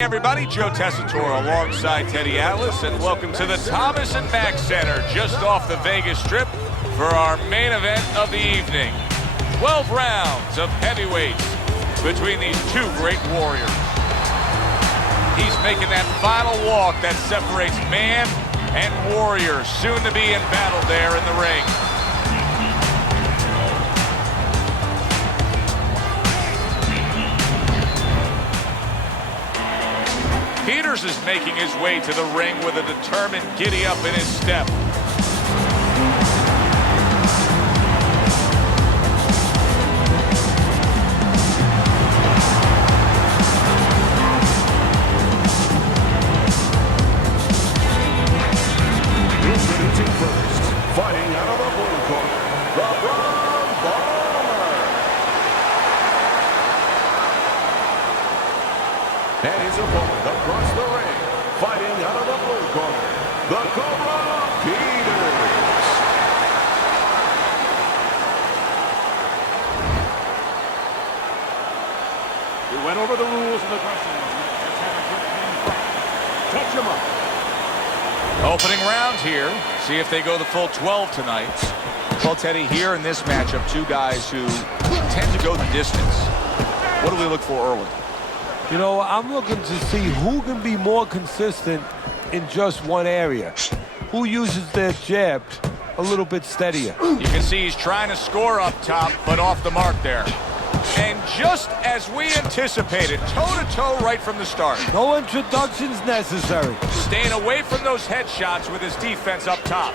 Everybody, Joe Tessitore alongside Teddy Atlas, and welcome to the Thomas & Mack Center just off the Vegas Strip for our main event of the evening. 12 rounds of heavyweights between these two great warriors. He's making that final walk that separates man and warrior, soon to be in battle there in the ring. Peters is making his way to the ring with a determined giddy-up in his step. Introducing first, fighting out of the blue corner, the Brown Bomber. And his opponent across the ring, fighting out of the blue corner, the Cobra, Peters. We went over the rules of the dressing room. Let's have a good clean fight. Touch him up. Opening round here. See if they go the full 12 tonight. Well, Teddy, here in this matchup, two guys who tend to go the distance. What do we look for early? You know, I'm looking to see who can be more consistent in just one area. Who uses their jab a little bit steadier. You can see he's trying to score up top, but off the mark there. And just as we anticipated, toe-to-toe right from the start. No introductions necessary. Staying away from those headshots with his defense up top.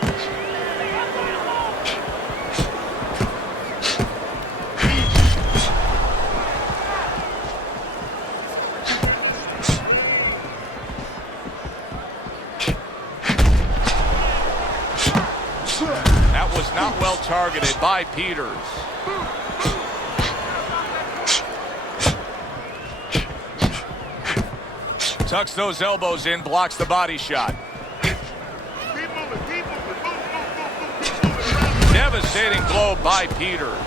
That was not well targeted by Peters. Tucks those elbows in, blocks the body shot. Devastating blow by Peters.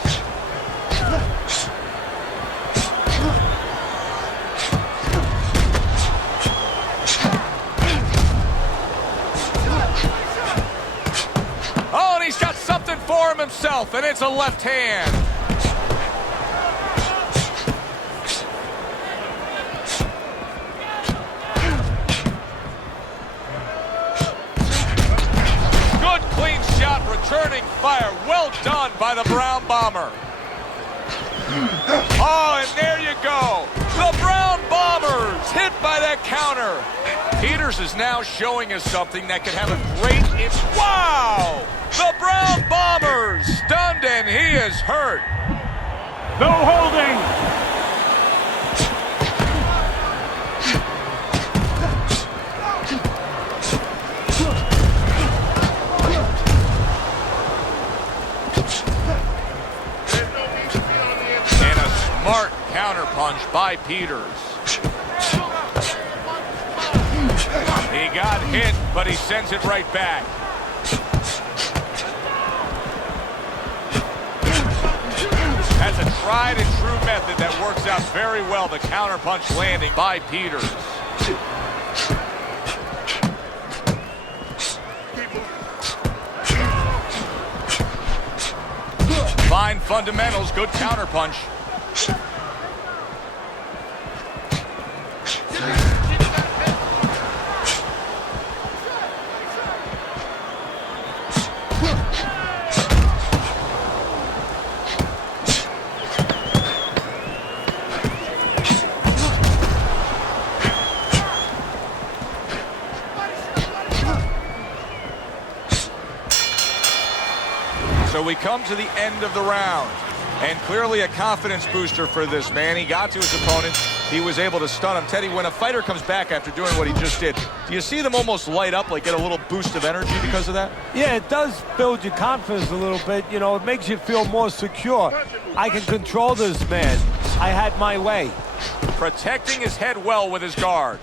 Oh, and he's got something for him himself, and it's a left hand. Good clean shot, returning fire. Well done by the Brown Bomber. Oh, and there you go. The Brown Bombers hit by that counter. Peters is now showing us something that could have a great impact. Wow! The Brown Bombers stunned, and he is hurt. No holding. And a smart counterpunch by Peters. He got hit, but he sends it right back. That's a tried and true method that works out very well. The counterpunch landing by Peters. Fine fundamentals, good counterpunch. So we come to the end of the round, and clearly a confidence booster for this man. He got to his opponent. He was able to stun him. Teddy, when a fighter comes back after doing what he just did, do you see them almost light up, like get a little boost of energy because of that? Yeah, it does build your confidence a little bit. You know, it makes you feel more secure. I can control this man. I had my way. Protecting his head well with his guard.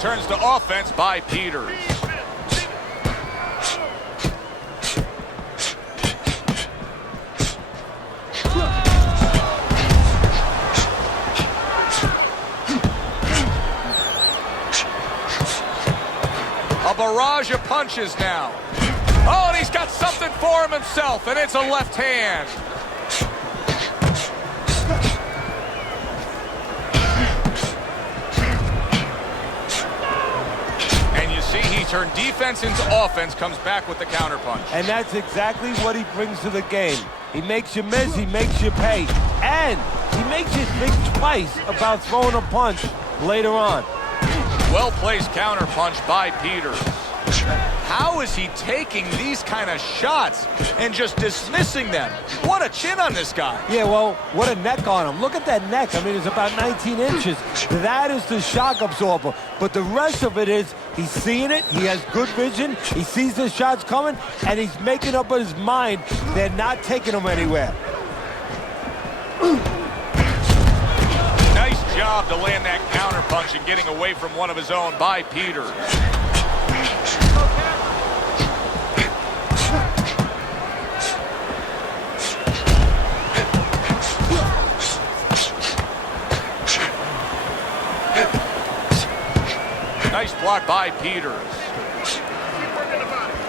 turns to offense by Peters. A barrage of punches now. Oh, and he's got something for him himself, and it's a left hand. And you see he turned defense into offense, comes back with the counterpunch. And that's exactly what he brings to the game. He makes you miss, he makes you pay. And he makes you think twice about throwing a punch later on. Well-placed counterpunch by Peters. How is he taking these kind of shots and just dismissing them? What a chin on this guy. Yeah, well, what a neck on him. Look at that neck. I mean, it's about 19 inches. That is the shock absorber. But the rest of it is he's seeing it. He has good vision. He sees the shots coming, and he's making up his mind they're not taking him anywhere. Nice job to land that counterpunch and getting away from one of his own by Peters. Nice block by Peters.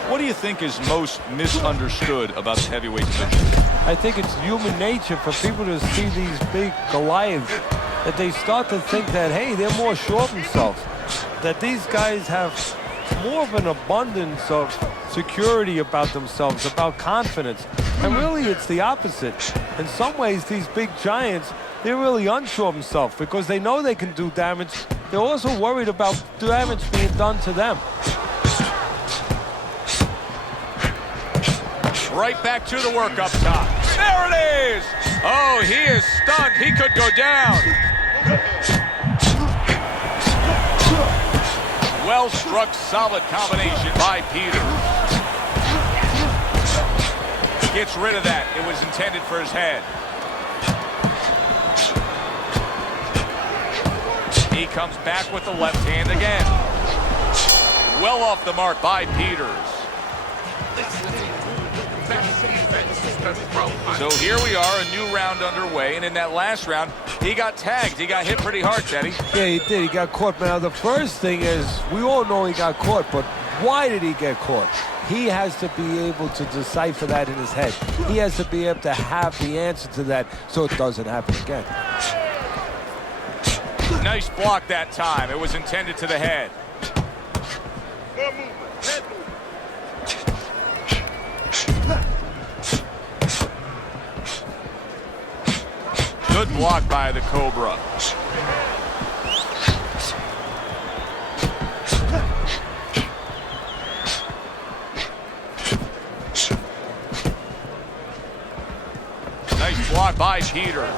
What do you think is most misunderstood about the heavyweight division? I think it's human nature for people to see these big Goliaths, that they start to think that, hey, they're more sure of themselves, that these guys have more of an abundance of security about themselves, about confidence. And really, it's the opposite. In some ways, these big giants, they're really unsure of themselves because they know they can do damage. They're also worried about damage being done to them. Right back to the work up top. There it is! Oh, he is stunned. He could go down. Well-struck, solid combination by Peters. Gets rid of that. It was intended for his head. He comes back with the left hand again. Well off the mark by Peters. So here we are, a new round underway, and in that last round, he got tagged. He got hit pretty hard, Teddy. Yeah, he did. He got caught. Now, the first thing is, we all know he got caught, but why did he get caught? He has to be able to decipher that in his head. He has to be able to have the answer to that so it doesn't happen again. Nice block that time. It was intended to the head. Good block by the Cobra. Nice block by Peters.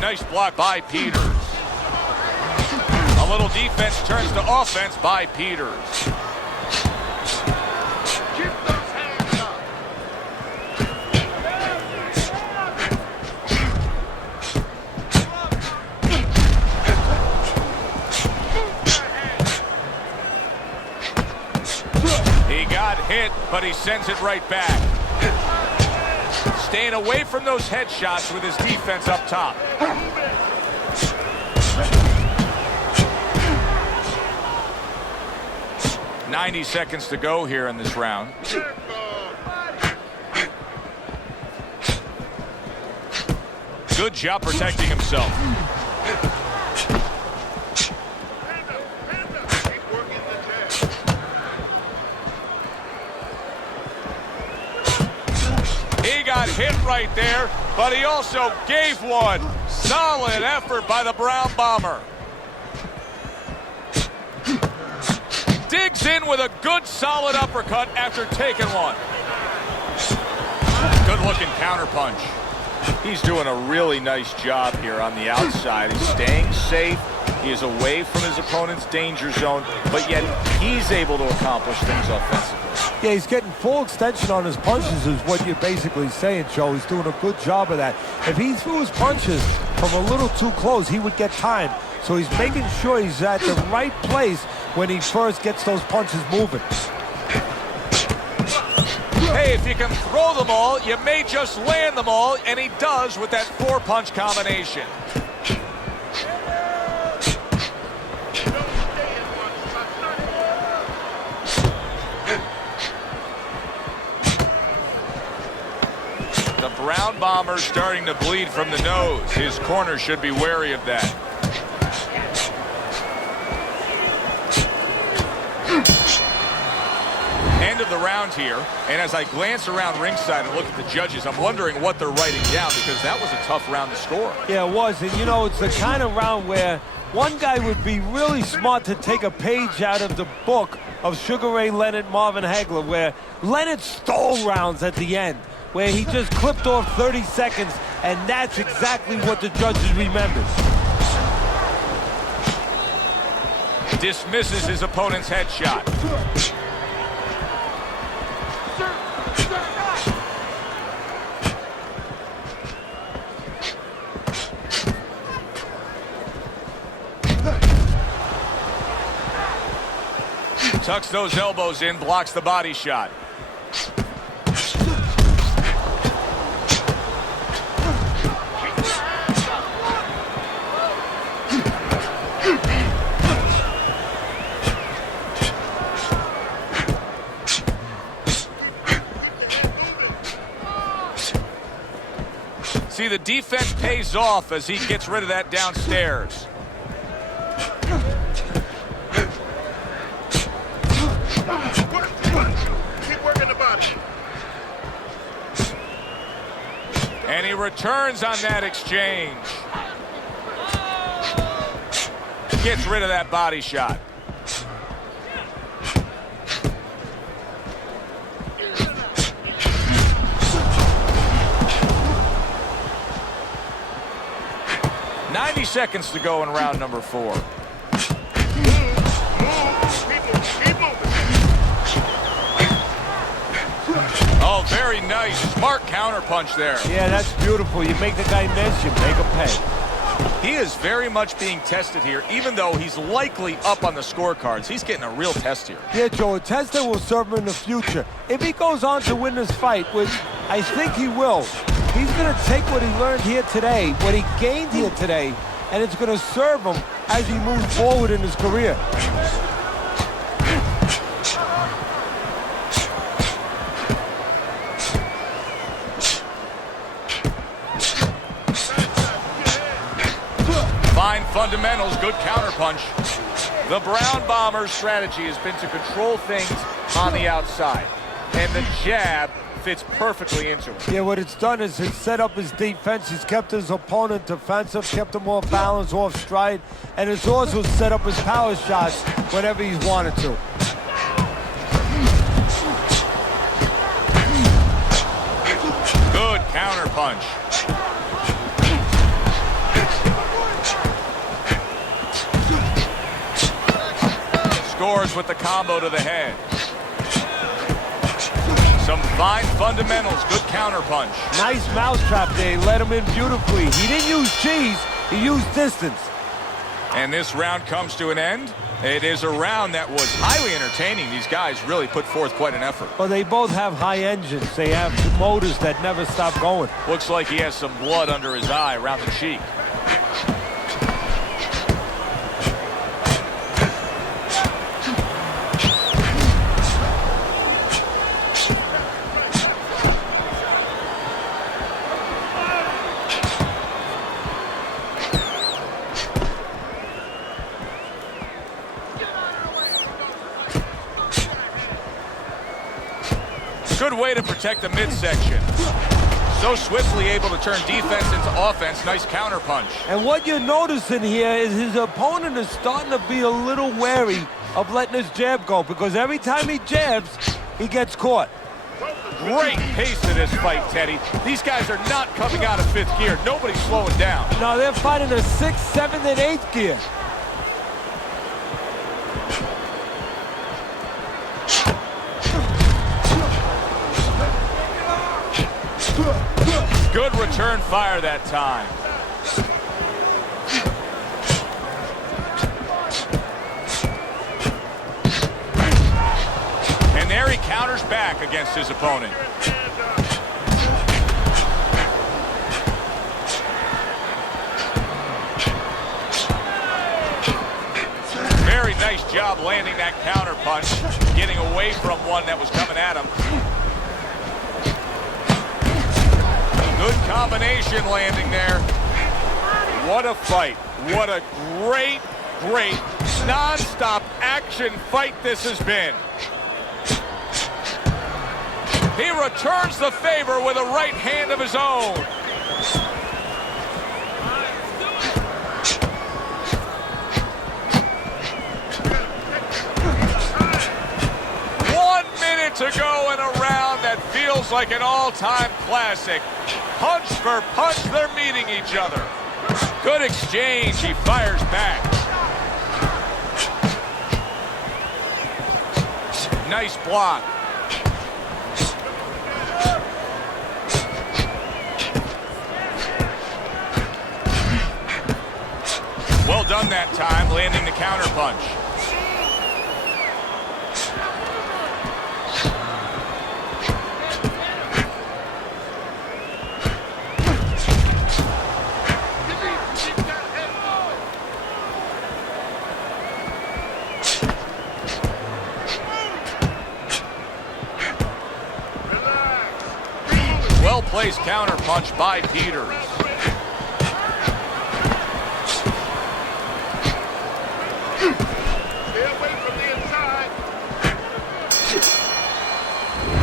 Nice block by Peters. A little defense turns to offense by Peters. He got hit, but he sends it right back. Staying away from those headshots with his defense up top. 90 seconds to go here in this round. Good job protecting himself. He got hit right there, but he also gave one. Solid effort by the Brown Bomber. Digs in with a good, solid uppercut after taking one. Good-looking counterpunch. He's doing a really nice job here on the outside. He's staying safe. He is away from his opponent's danger zone, but yet he's able to accomplish things offensively. Yeah, he's getting full extension on his punches is what you're basically saying, Joe. He's doing a good job of that. If he threw his punches from a little too close, he would get time. So he's making sure he's at the right place when he first gets those punches moving. Hey, If you can throw them all, you may just land them all, and he does with that 4-punch combination. The Brown Bomber starting to bleed from the nose. His corner should be wary of that. End of the round here, and as I glance around ringside and look at the judges, I'm wondering what they're writing down, because that was a tough round to score. Yeah, it was. And, you know, it's the kind of round where one guy would be really smart to take a page out of the book of Sugar Ray Leonard, Marvin Hagler, where Leonard stole rounds at the end, where he just clipped off 30 seconds, and that's exactly what the judges remembered. Dismisses his opponent's headshot. Tucks those elbows in, blocks the body shot. See, the defense pays off as he gets rid of that downstairs. Keep working the body. And he returns on that exchange. Gets rid of that body shot. Seconds to go in round number 4. Oh, very nice. Smart counterpunch there. Yeah, that's beautiful. You make the guy miss, you make him pay. He is very much being tested here, even though he's likely up on the scorecards. He's getting a real test here. Yeah, Joe, a test that will serve him in the future. If he goes on to win this fight, which I think he will, he's going to take what he learned here today, what he gained here today, and it's going to serve him as he moves forward in his career. Fine fundamentals, good counterpunch. The Brown Bomber's strategy has been to control things on the outside, and the jab fits perfectly into it. Yeah, what it's done is it's set up his defense. He's kept his opponent defensive, kept him off balance, off stride, and it's also set up his power shots whenever he's wanted to. Good counterpunch. Scores with the combo to the head. Some fine fundamentals, good counterpunch. Nice mousetrap there, he let him in beautifully. He didn't use cheese, he used distance. And this round comes to an end. It is a round that was highly entertaining. These guys really put forth quite an effort. Well, they both have high engines. They have motors that never stop going. Looks like he has some blood under his eye around the cheek. Good way to protect the midsection. So swiftly able to turn defense into offense. Nice counterpunch. And what you're noticing here is his opponent is starting to be a little wary of letting his jab go, because every time he jabs, he gets caught. Great pace to this fight, Teddy. These guys are not coming out of 5th gear. Nobody's slowing down. No, they're fighting a 6th, 7th, and 8th gear. Good return fire that time. And there he counters back against his opponent. job landing that counter punch, getting away from one that was coming at him. Good combination landing there. What a fight. What a great, great, non-stop action fight this has been. He returns the favor with a right hand of his own. To go in a round that feels like an all-time classic. Punch for punch, they're meeting each other. Good exchange, he fires back. Nice block. Well done that time, landing the counter punch. Well-placed counter punch by Peters.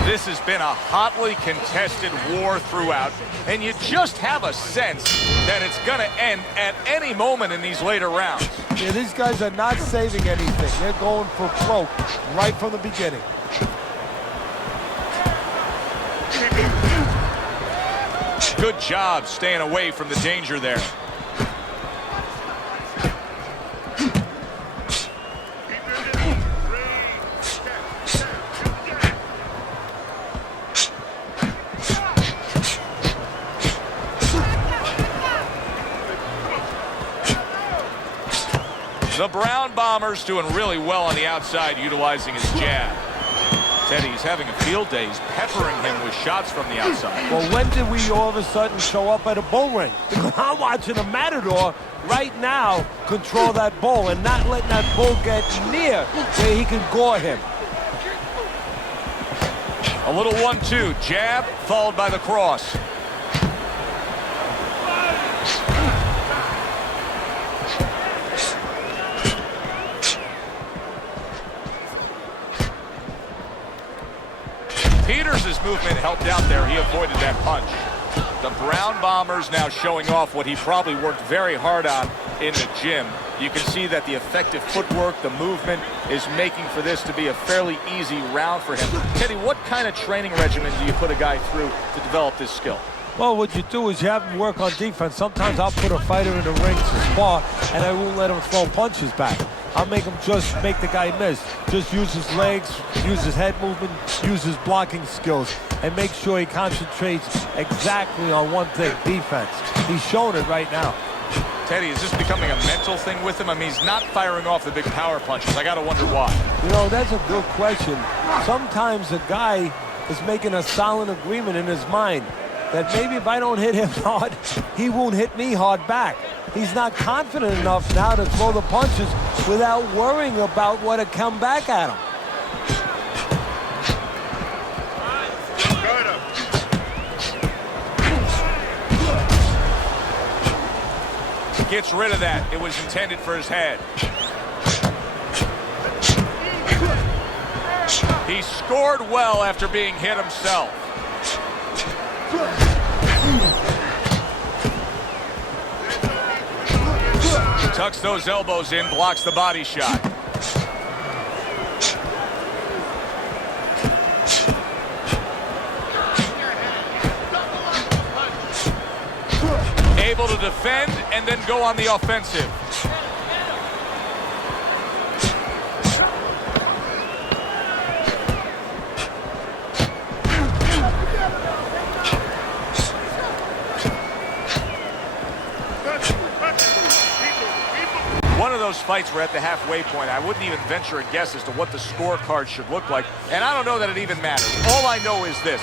This has been a hotly contested war throughout, and you just have a sense that it's going to end at any moment in these later rounds. Yeah, these guys are not saving anything. They're going for broke right from the beginning. Good job staying away from the danger there. The Brown Bombers doing really well on the outside, utilizing his jab. Teddy, he's having a field day. He's peppering him with shots from the outside. Well, when did we all of a sudden show up at a bull ring? Because I'm watching a matador right now control that bull and not letting that bull get near where he can gore him. A little 1-2, jab followed by the cross. Peters' movement helped out there. He avoided that punch. The Brown Bombers now showing off what he probably worked very hard on in the gym. You can see that the effective footwork, the movement, is making for this to be a fairly easy round for him. Teddy, what kind of training regimen do you put a guy through to develop this skill? Well, what you do is you have him work on defense. Sometimes I'll put a fighter in the ring to spar, and I won't let him throw punches back. I'll make him just make the guy miss. Just use his legs, use his head movement, use his blocking skills, and make sure he concentrates exactly on one thing, defense. He's showing it right now. Teddy, is this becoming a mental thing with him? I mean, he's not firing off the big power punches. I got to wonder why. You know, that's a good question. Sometimes a guy is making a solid agreement in his mind that maybe if I don't hit him hard, he won't hit me hard back. He's not confident enough now to throw the punches without worrying about what had come back at him. Gets rid of that. It was intended for his head. He scored well after being hit himself. Tucks those elbows in, blocks the body shot. Able to defend and then go on the offensive. One of those fights were at the halfway point. I wouldn't even venture a guess as to what the scorecard should look like. And I don't know that it even matters. All I know is this.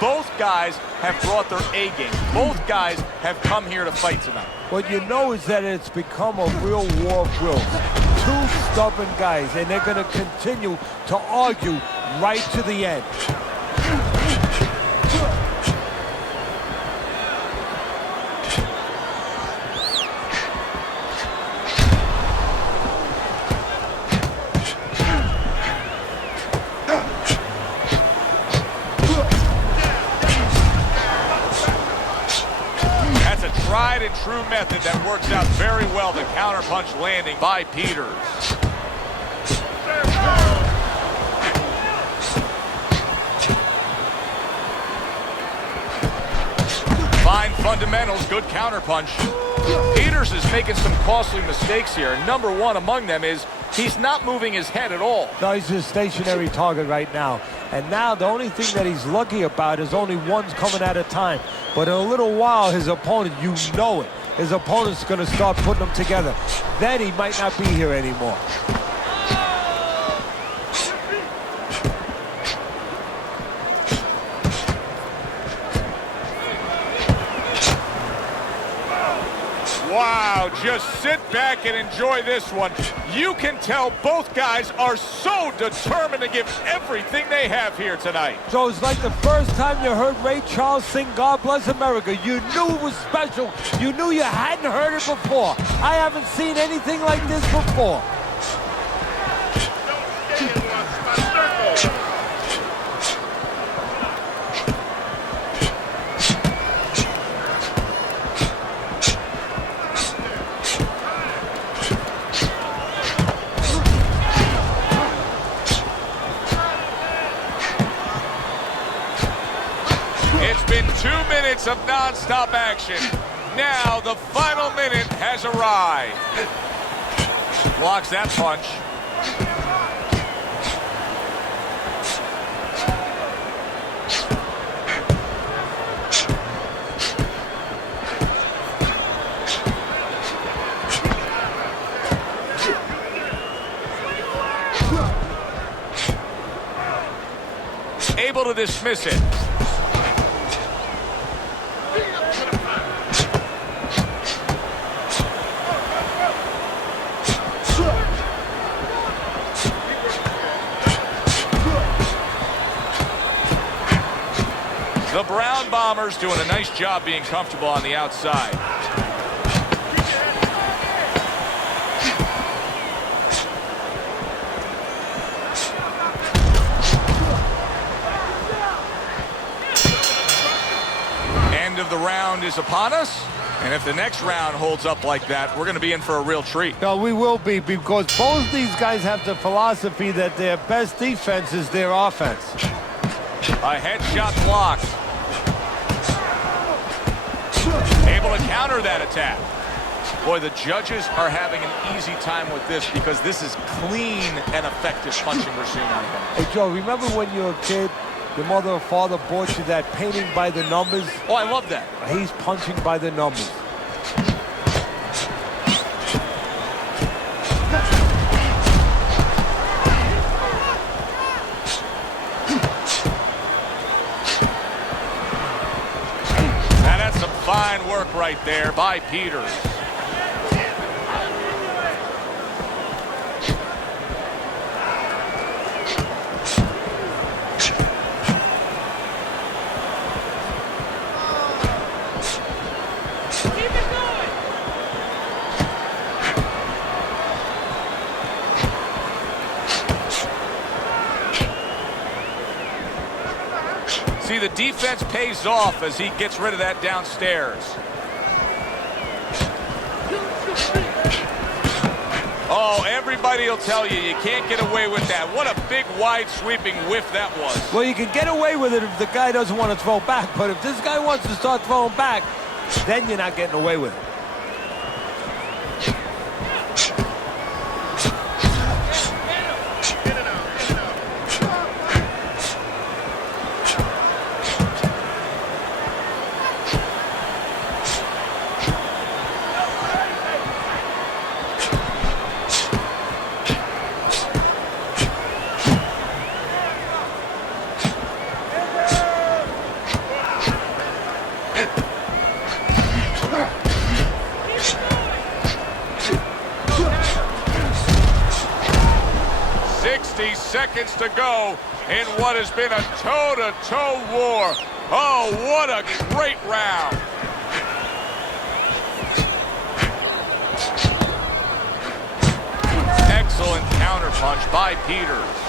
Both guys have brought their A game. Both guys have come here to fight tonight. What you know is that it's become a real war of wills. two stubborn guys, and they're going to continue to argue right to the end. Tried and true method that works out very well. The counterpunch landing by Peters. Fine fundamentals, good counterpunch. Peters is making some costly mistakes here. Number one among them is he's not moving his head at all. No, he's a stationary target right now. And now the only thing that he's lucky about is only one's coming at a time. But in a little while, his opponent, you know it, his opponent's going to start putting them together. Then he might not be here anymore. Wow, just sit back and enjoy this one. You can tell both guys are so determined to give everything they have here tonight. So it's like the first time you heard Ray Charles sing God Bless America. You knew it was special. You knew you hadn't heard it before. I haven't seen anything like this before. Been 2 minutes of non-stop action. Now the final minute has arrived. Blocks that punch. Able to dismiss it. The Brown Bombers doing a nice job being comfortable on the outside. End of the round is upon us. And if the next round holds up like that, we're going to be in for a real treat. No, we will be, because both these guys have the philosophy that their best defense is their offense. A headshot blocked. Able to counter that attack. Boy, the judges are having an easy time with this because this is clean and effective punching we're seeing out of them. Hey, Joe, remember when you were a kid, your mother or father bought you that painting by the numbers? Oh, I love that. He's punching by the numbers. Fine work right there by Peters. Keep it going. See, the defense pays off as he gets rid of that downstairs. Oh, everybody will tell you, you can't get away with that. What a big, wide, sweeping whiff that was. Well, you can get away with it if the guy doesn't want to throw back, but if this guy wants to start throwing back, then you're not getting away with it. seconds to go in what has been a toe-to-toe war. Oh, what a great round. Excellent counterpunch by Peters.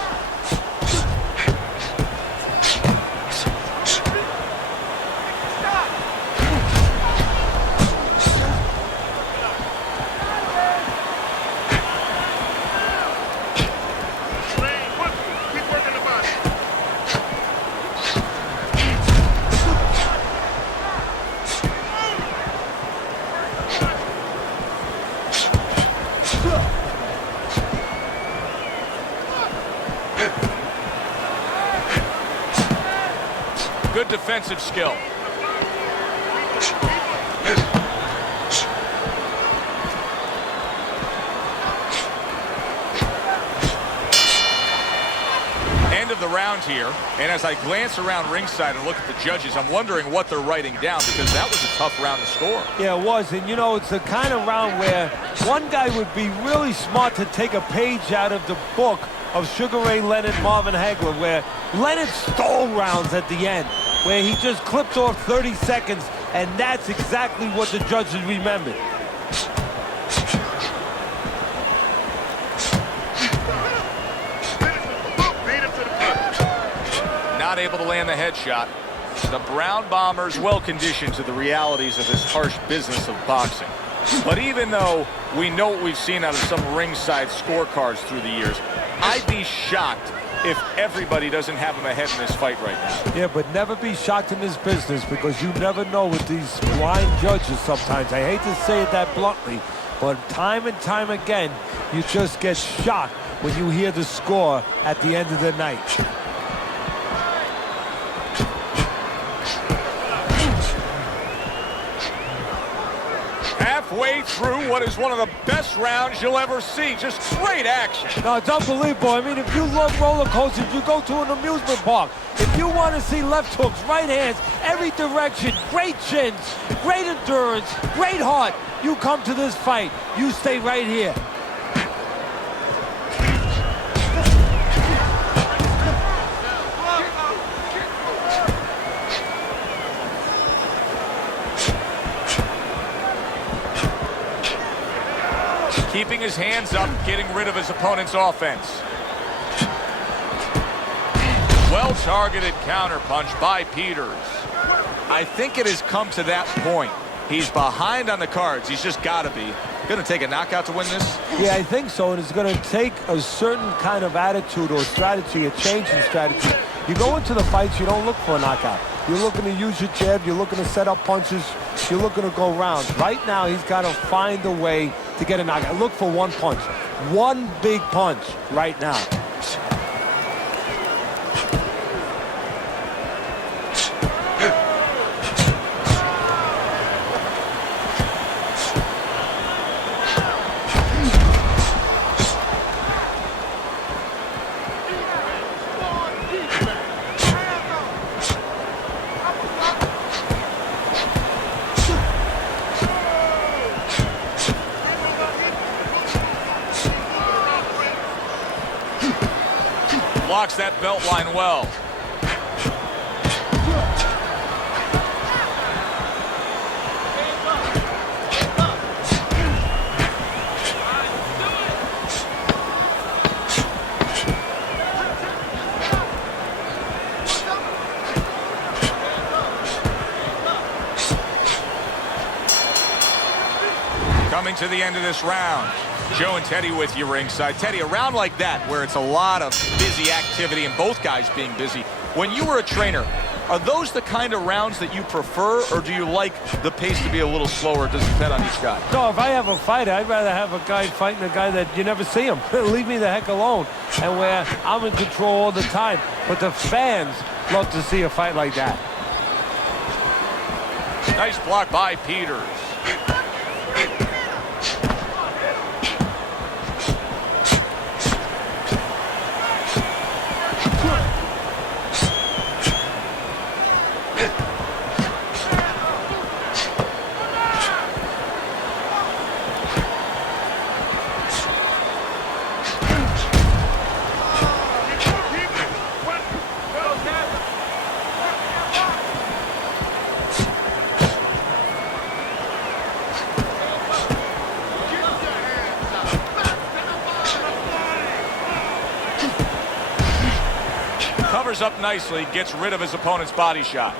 Good defensive skill. End of the round here, and as I glance around ringside and look at the judges, I'm wondering what they're writing down, because that was a tough round to score. Yeah, it was, and you know, it's the kind of round where one guy would be really smart to take a page out of the book of Sugar Ray Leonard, Marvin Hagler, where Leonard stole rounds at the end, where he just clipped off 30 seconds, and that's exactly what the judges remembered. Not able to land the headshot. The Brown Bombers well conditioned to the realities of this harsh business of boxing. But even though we know what we've seen out of some ringside scorecards through the years, I'd be shocked if everybody doesn't have him ahead in this fight right now. Yeah, but never be shocked in this business, because you never know with these blind judges sometimes. I hate to say it that bluntly, but time and time again, you just get shocked when you hear the score at the end of the night. Halfway through what is one of the best rounds you'll ever see. Just great action. No, it's unbelievable. I mean, if you love roller coasters, you go to an amusement park. If you want to see left hooks, right hands, every direction, great chins, great endurance, great heart, you come to this fight. You stay right here. Keeping his hands up, getting rid of his opponent's offense. Well-targeted counterpunch by Peters. I think it has come to that point. He's behind on the cards. He's just got to be. Going to take a knockout to win this? Yeah, I think so, and it's going to take a certain kind of attitude or strategy, a change in strategy. You go into the fights, you don't look for a knockout. You're looking to use your jab, you're looking to set up punches, you're looking to go rounds. Right now, he's got to find a way to get a knockout. Look for one punch. One big punch right now. Blocks that belt line well. Coming to the end of this round. Joe and Teddy with you ringside. Teddy, a round like that where it's a lot of busy activity and both guys being busy. When you were a trainer, are those the kind of rounds that you prefer, or do you like the pace to be a little slower? Does it depend on each guy? No, if I have a fighter, I'd rather have a guy fighting a guy that you never see him. Leave me the heck alone. And where I'm in control all the time. But the fans love to see a fight like that. Nice block by Peters. covers up nicely, gets rid of his opponent's body shot.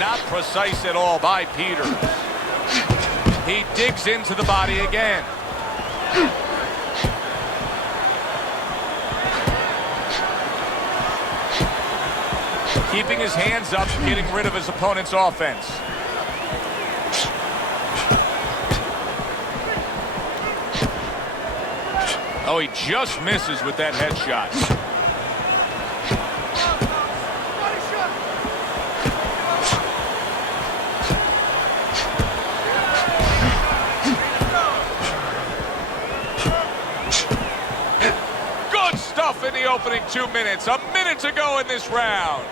Not precise at all by Peter. He digs into the body again. Keeping his hands up, getting rid of his opponent's offense. Oh, he just misses with that headshot. Good stuff in the opening 2 minutes. A minute to go in this round.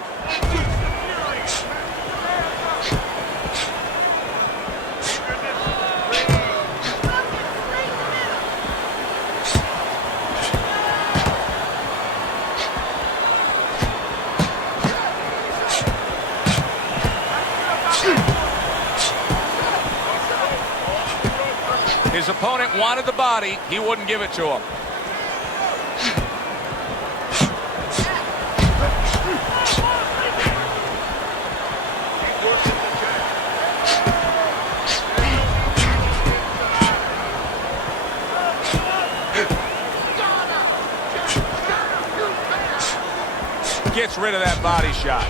His opponent wanted the body. He wouldn't give it to him. Gets rid of that body shot.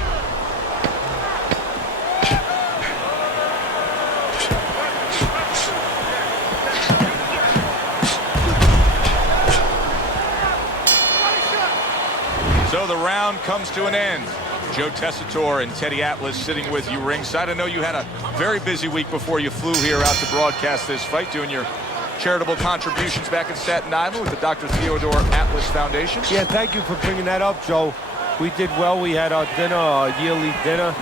So the round comes to an end. Joe Tessitore and Teddy Atlas sitting with you ringside. I know you had a very busy week before you flew here out to broadcast this fight, doing your charitable contributions back in Staten Island with the Dr. Theodore Atlas Foundation. Yeah, thank you for bringing that up, Joe. We did well. We had our dinner, our yearly dinner,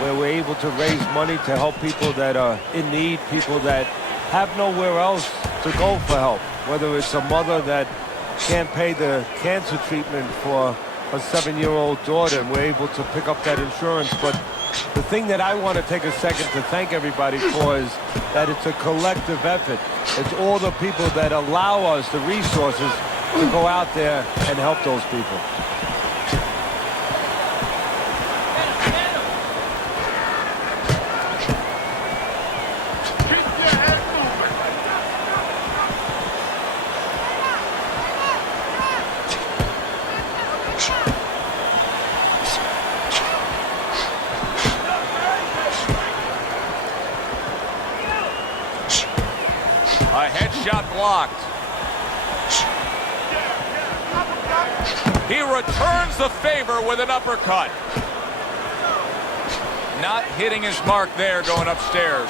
where we're able to raise money to help people that are in need, people that have nowhere else to go for help, whether it's a mother that can't pay the cancer treatment for a 7-year-old daughter, and we're able to pick up that insurance. But the thing that I want to take a second to thank everybody for is that it's a collective effort. It's all the people that allow us the resources to go out there and help those people. A headshot blocked. He returns the favor with an uppercut. Not hitting his mark there, going upstairs.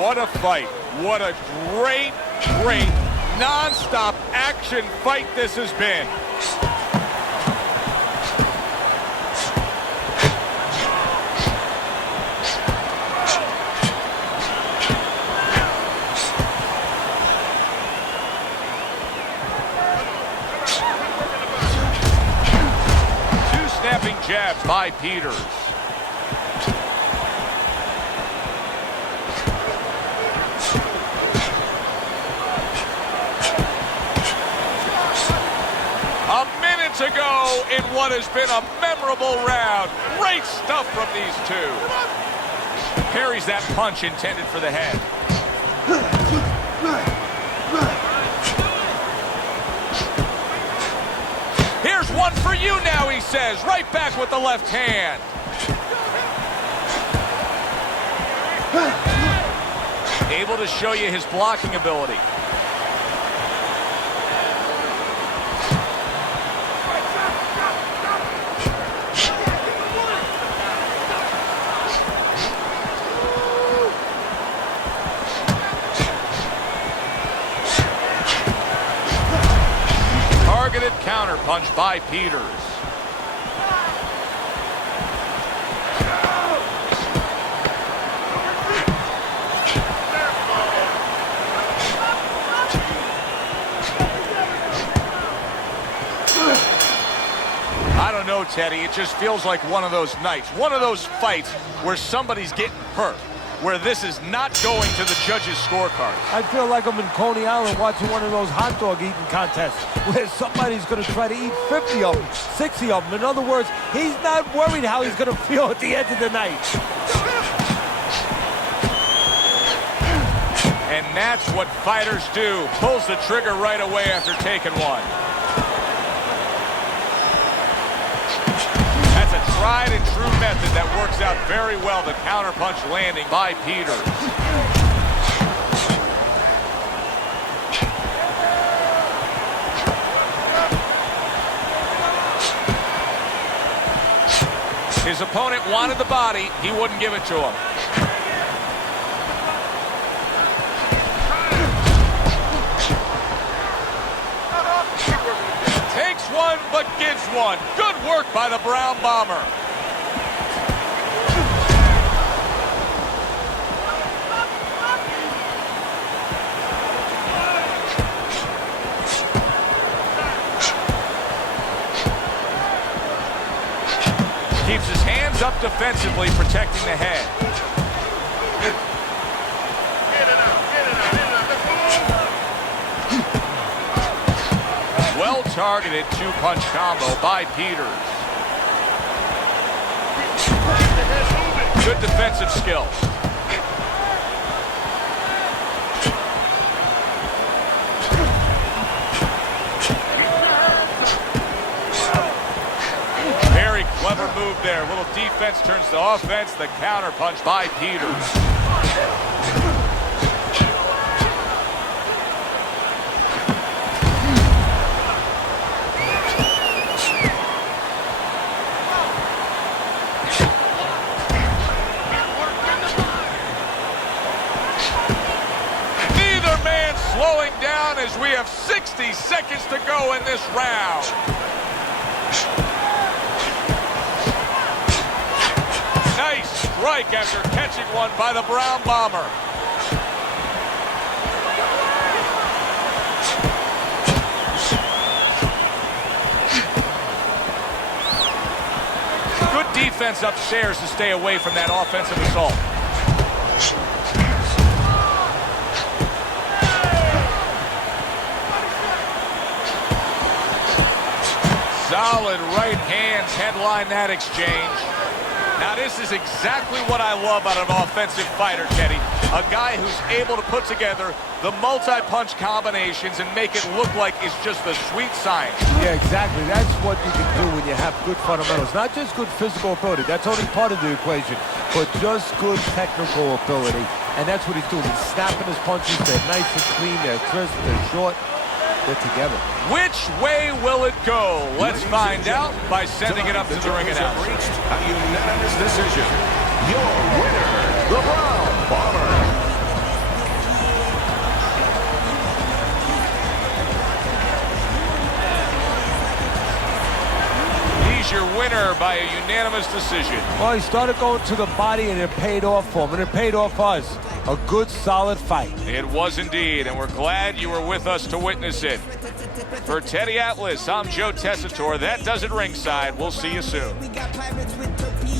What a fight. What a great, great, non-stop action fight this has been. Snapping jabs by Peters. A minute to go in what has been a memorable round. Great stuff from these two. Parries that punch intended for the head. Here's one for you now, he says. Right back with the left hand. Able to show you his blocking ability. Targeted counter punch by Peters. know, Teddy, it just feels like one of those nights, one of those fights where somebody's getting hurt, where this is not going to the judges' scorecards. I feel like I'm in Coney Island watching one of those hot dog eating contests where somebody's going to try to eat 50 of them, 60 of them. In other words, he's not worried how he's going to feel at the end of the night. And that's what fighters do. Pulls the trigger right away after taking one. That's a tried and true method that works out very well. The counterpunch landing by Peter. His opponent wanted the body. He wouldn't give it to him. Takes one, but gives one. Good work by the Brown Bomber. Keeps his hands up defensively, protecting the head. Well-targeted two-punch combo by Peters. Good defensive skills. Very clever move there. A little defense turns to offense. The counterpunch by Peters. Slowing down as we have 60 seconds to go in this round. Nice strike after catching one by the Brown Bomber. Good defense upstairs to stay away from that offensive assault. Solid right hands headline that exchange. Now this is exactly what I love out of an offensive fighter, Teddy. A guy who's able to put together the multi-punch combinations and make it look like it's just a sweet science. Yeah, exactly. That's what you can do when you have good fundamentals. Not just good physical ability. That's only part of the equation. But just good technical ability. And that's what he's doing. He's snapping his punches. They're nice and clean. They're crisp. They're short. They're together. Which way will it go? Let's find out by sending it up to the ring announcer. Reached a unanimous decision. Your winner, the Brown Bomber. He's your winner by a unanimous decision. Well, he started going to the body, and it paid off for him, and it paid off for us. A good, solid fight. It was indeed, and we're glad you were with us to witness it. For Teddy Atlas, I'm Joe Tessitore. That does it ringside. We'll see you soon.